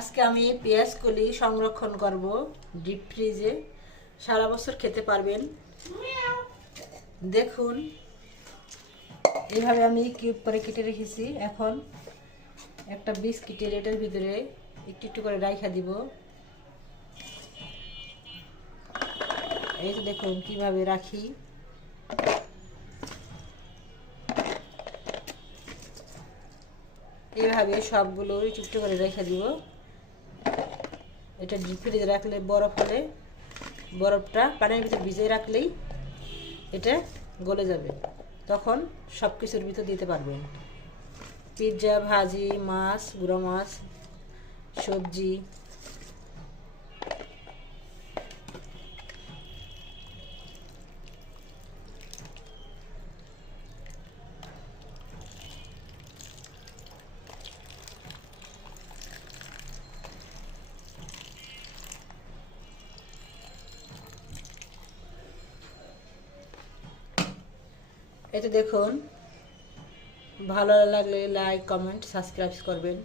আজকে আমি পেঁয়াজ কলি সংরক্ষণ করব ডিপ ফ্রিজে, সারা বছর খেতে পারবেন। দেখুন এইভাবে আমি কিউব করে কেটে রেখেছি। এখন একটা বিস্কিটের এটার ভিতরে একটু একটু করে রাইখা দিব। এই তো দেখুন কিভাবে রাখি। এইভাবে সবগুলো একটু একটু করে রেখে দিব। এটা ডিপ ফ্রিজে রাখলে বরফ হলে বরফটা পানির ভিতরে ভিজিয়ে রাখলেই এটা গলে যাবে, তখন সব কিছুর ভিতর দিতে পারবেন। পিৎজা, ভাজি, মাছ, গুঁড়ো মাছ, সবজি। এটা দেখুন, ভালো লাগলে লাইক, কমেন্ট, সাবস্ক্রাইব করবেন।